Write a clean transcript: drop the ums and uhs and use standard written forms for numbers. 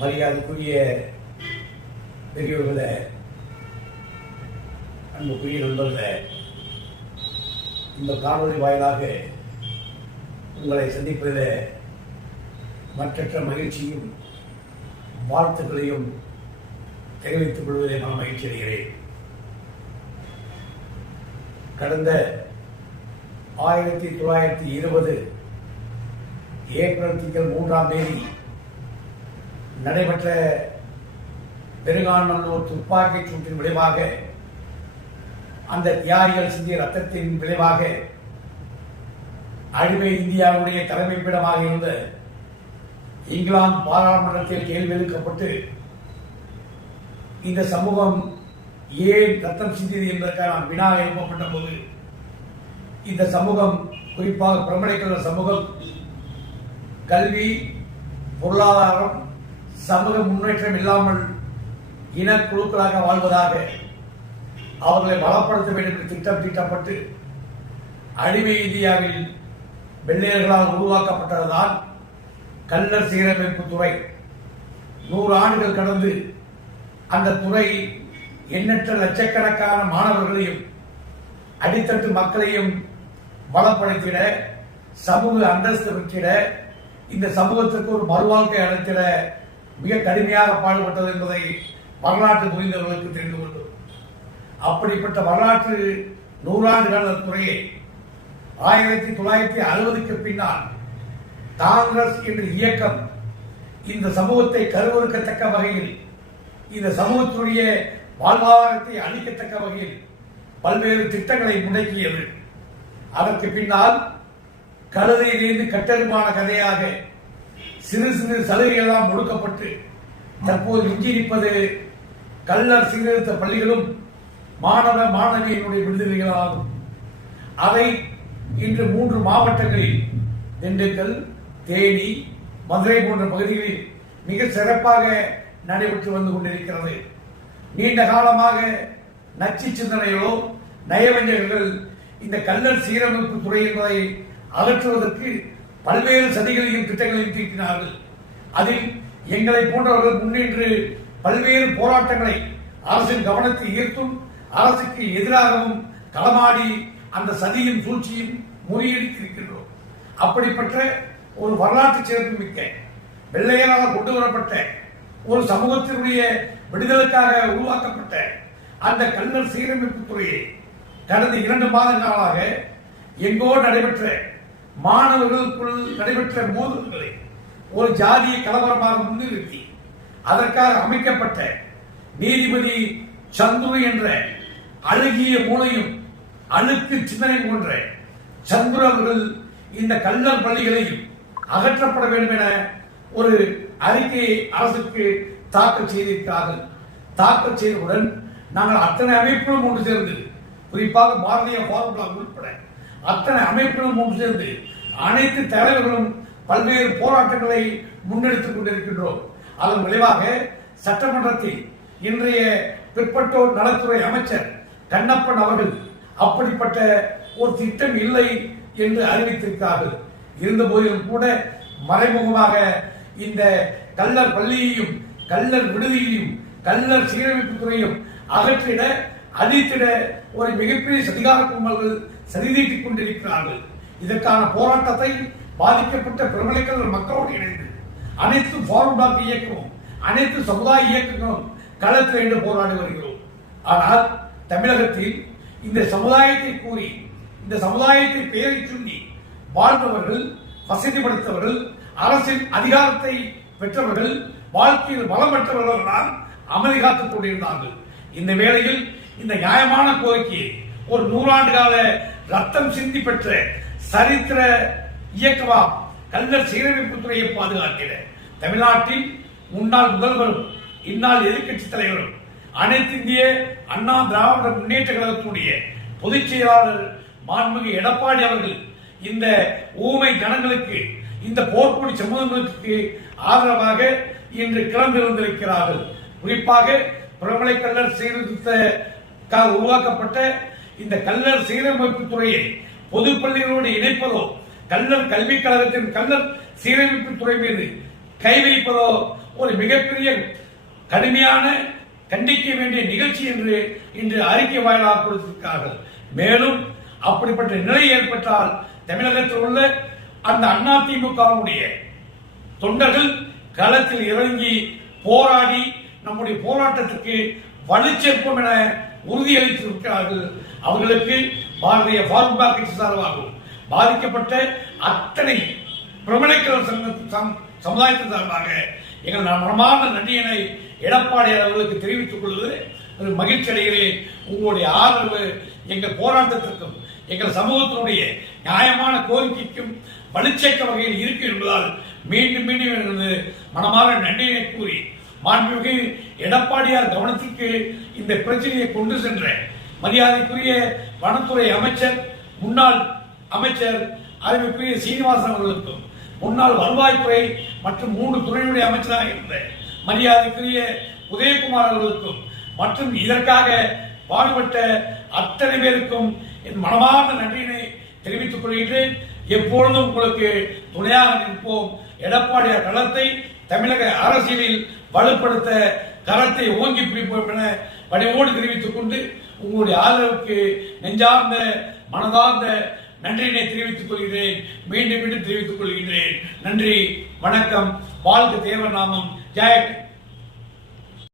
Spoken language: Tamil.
மரியாதைக்குரிய பெரியவர்களே, அன்புக்குரிய நண்பர்களே, இந்த காணொலி வாயிலாக உங்களை சந்திப்பதில் மற்றற்ற மகிழ்ச்சியும் வாழ்த்துக்களையும் தெரிவித்துக் கொள்வதை நான் மகிழ்ச்சி அடைகிறேன். கடந்த 1920 ஏப்ரல் திங்கள் 3ஆம் தேதி நடைபெற்ற பெருங்காநல்லூர் துப்பாக்கிச் சூட்டின் விளைவாக, அந்த தியாகிகள் சிந்திய ரத்தத்தின் விளைவாக அடிமை இந்தியாவுடைய தலைமைப்பிடமாக இருந்த இங்கிலாந்து பாராளுமன்றத்தில் கேள்வி எழுக்கப்பட்டு இந்த சமூகம் ஏன் ரத்தம் சிந்தியது என்பதற்கான வினா எழுப்பப்பட்ட போது, இந்த சமூகம், குறிப்பாக பிரமணிக்கிற சமூகம், கல்வி, பொருளாதாரம், சமூக முன்னேற்றம் இல்லாமல் இனக்குழுக்களாக வாழ்வதாக அவர்களை பலப்படுத்த வேண்டும் என்று திட்டம் தீட்டப்பட்டு அடிமை இந்தியாவில் வெள்ளையர்களால் உருவாக்கப்பட்டதுதான் கள்ளர் சீரமைப்பு துறை. 100 ஆண்டுகள் கடந்து அந்த துறை எண்ணற்ற லட்சக்கணக்கான மாணவர்களையும் அடித்தட்டு மக்களையும் பலப்படுத்திட, சமூக அந்தஸ்து பெற்றிட, இந்த சமூகத்திற்கு ஒரு மறுவாழ்க்கை அளித்திட மிக கடுமையாக பாடுபட்டது என்பதை வரலாற்று புரிந்தவர்களுக்கு தெரிந்து கொண்டோம். அப்படிப்பட்ட வரலாற்று 100 ஆண்டு கால துறையை 1960க்கு பின்னால் காங்கிரஸ் என்ற இயக்கம் இந்த சமூகத்தை கருவறுக்கத்தக்க வகையில், இந்த சமூகத்துடைய வாழ்வாதாரத்தை அளிக்கத்தக்க வகையில் பல்வேறு திட்டங்களை முடக்கியது. அதற்கு பின்னால் கழுதையிலிருந்து கட்டெருமான கதையாக சிறு சிறு சலுகைகளாம் ஒடுக்கப்பட்டு தற்போது எஞ்சியிருப்பது கள்ளர் சீர்திருத்த பள்ளிகளும் மாணவ மாணவியினுடைய விடுதலைகளாகும். அதை இன்று 3 மாவட்டங்களில், திண்டுக்கல், தேனி, மதுரை போன்ற பகுதிகளில் மிக சிறப்பாக நடைபெற்று வந்து கொண்டிருக்கிறது. நீண்ட காலமாக நச்சு சிந்தனைகளோ நயவஞ்சகர்கள் இந்த கள்ளர் சீரமைப்பு துறை என்பதை அகற்றுவதற்கு பல்வேறு சதிகளையும் திட்டங்களையும் தீட்டினார்கள். அதில் எங்களை போன்றவர்கள் முன்னின்று பல்வேறு போராட்டங்களை அரசின் கவனத்தை ஈர்த்தும் அரசுக்கு எதிராகவும் களமாடி அந்த சதியும் சூழ்ச்சியும் முறியடித்திருக்கின்றோம். அப்படிப்பட்ட ஒரு வரலாற்று சிறப்பு மிக்க வெள்ளையரால் கொண்டு வரப்பட்ட ஒரு சமூகத்தினுடைய விடுதலுக்காக உருவாக்கப்பட்ட அந்த கள்ளர் சீரமைப்பு துறையை கடந்த 2 மாதங்களாக எங்கோ நடைபெற்ற மாணவர்களுக்குள் நடைபெற்ற மோதல்களை ஒரு ஜாதிய கலவரமாக முன்னிறுத்தி அதற்காக அமைக்கப்பட்ட நீதிபதி சந்துரு என்ற அழுகிய மூளையும் அழுக்கு சிந்தனை போன்ற சந்துரு அவர்கள் இந்த கள்ளர் பள்ளிகளையும் அகற்றப்பட வேண்டும் என ஒரு அறிக்கையை அரசுக்கு தாக்கல் செய்திருக்கிறார்கள். தாக்கல் செய்தவுடன் நாங்கள் அத்தனை அமைப்புகளும் ஒன்று சேர்ந்து, குறிப்பாக பாரதிய ஃபார்முலா உட்பட அத்தனை அமைப்புகளும் ஒன்று சேர்ந்து அனைத்து தலைவர்களும் பல்வேறு போராட்டங்களை முன்னெடுத்துக் கொண்டிருக்கின்றோம். அதன் விளைவாக சட்டமன்றத்தில் இன்றைய பிற்பட்டோர் நலத்துறை அமைச்சர் கண்ணப்பன் அவர்கள் அப்படிப்பட்ட ஒரு திட்டம் இல்லை என்று அறிவித்திருக்கிறார்கள். இருந்த போதிலும் கூட மறைமுகமாக இந்த கள்ளர் பள்ளியையும் கள்ளர் விடுதியையும் கள்ளர் சீரமைப்பு துறையும் அகற்றிட, அழித்திட ஒரு மிகப்பெரிய சதிகார கும்பல்கள் சதிதீட்டிக் கொண்டிருக்கிறார்கள். இதற்கான போராட்டத்தை பாதிக்கப்பட்ட பிரபலங்கள் மக்களோடு இணைந்து அனைத்து ஃபார்ம் பிளாக் இயக்கமும் அனைத்து சமுதாய இயக்கங்களும் களத்தில் இருந்து போராடி வருகிறோம். ஆனால் தமிழகத்தில் இந்த சமுதாயத்தை கூறி, இந்த சமுதாயத்தை பெயரை சொல்லி வாழ்ந்தவர்கள், வசதி படைத்தவர்கள், அரசின் அதிகாரத்தை பெற்றவர்கள், வாழ்க்கையில் பலம் பெற்றவர்கள் தான் அமைதி காத்துக் கொண்டிருந்தார்கள். இந்த வேளையில் இந்த நியாயமான கோரிக்கையை ஒரு 100 ஆண்டு கால ரத்தம் சிந்தி பெற்ற சரித்திர இயக்கமா கள்ளர் சீரமைப்பு துறையை பாதுகாக்கிற தமிழ்நாட்டில் முன்னாள் முதல்வரும் இந்நாள் எதிர்கட்சி தலைவரும் அனைத்து இந்திய அண்ணா திராவிட முன்னேற்ற கழகத்துடைய பொதுச் செயலாளர் மாண்புமிகு எடப்பாடி அவர்கள் இந்த ஊமை ஜனங்களுக்கு, இந்த போர்க்குடி சமூகங்களுக்கு ஆதரவாக இன்று கிளம்பியிருந்திருக்கிறார்கள். குறிப்பாக பிரமலை கள்ளர் சீர்திருத்த உருவாக்கப்பட்ட இந்த கள்ளர் சீரமைப்பு துறையை பொதுப்பள்ளிகளோடு இணைப்பதோ, கள்ளர் கல்விக் கழகத்தின் கள்ளர் சீரமைப்பு துறை மீது கை வைப்பதோ ஒரு மிகப்பெரிய கடுமையான கண்டிக்க வேண்டிய நிகழ்ச்சி என்று இன்று அறிக்கை வாயிலாக கொடுத்திருக்கிறார்கள். மேலும் அப்படிப்பட்ட நிலை ஏற்பட்டால் தமிழகத்தில் உள்ள அந்த அதிமுகவுடைய தொண்டர்கள் களத்தில் இறங்கி போராடி நம்முடைய போராட்டத்துக்கு வலுச்சேர்ப்போம் என உறுதியளித்திருக்கிறார்கள். அவர்களுக்கு பாரதிய ஃபார்வர்ட் பிளாக் கட்சி சார்பாகவும் பாதிக்கப்பட்ட அத்தனை பிரமணிக்கர் சமுதாயத்தின் சார்பாக எங்கள் மனமார்ந்த நன்றியினை எடப்பாடியார் அவர்களுக்கு தெரிவித்துக் கொள்வது ஒரு மகிழ்ச்சி அடைகிறேன். உங்களுடைய ஆதரவு எங்கள் போராட்டத்திற்கும் எங்கள் சமூகத்தினுடைய நியாயமான கோரிக்கைக்கும் வலுச்சேர்க்க வகையில் இருக்கு என்பதால் மீண்டும் மீண்டும் எனது மனமார்ந்த நன்றியினை கூறி மாண்புமிகு எடப்பாடியார் கவனத்திற்கு இந்த பிரச்சனையை கொண்டு சென்ற மரியாதைக்குரிய வனத்துறை அமைச்சர், முன்னாள் அமைச்சர் அறிவுக்குரிய சீனிவாசன் அவர்களுக்கும், முன்னாள் வருவாய்த்துறை மற்றும் 3 துறையுடைய அமைச்சராக இருந்த மரியாதைக்குரிய உதயகுமார் அவர்களுக்கும் மற்றும் இதற்காக பாடுபட்ட அத்தனை பேருக்கும் என் மனமார்ந்த நன்றியினை தெரிவித்துக் கொள்கின்றேன். எப்பொழுதும் உங்களுக்கு துணையாக நிற்போம். எடப்பாடியார் களத்தை தமிழக அரசியலில் வலுப்படுத்த கரத்தை ஓங்கி பிடிப்போம் என பணிவோடு தெரிவித்துக் கொண்டு உங்களுடைய ஆதரவுக்கு நெஞ்சார்ந்த மனதார்ந்த நன்றியினை தெரிவித்துக் கொள்கிறேன். மீண்டும் மீண்டும் தெரிவித்துக் கொள்கின்றேன். நன்றி, வணக்கம். வாழ்க தேவர் நாமம். ஜெய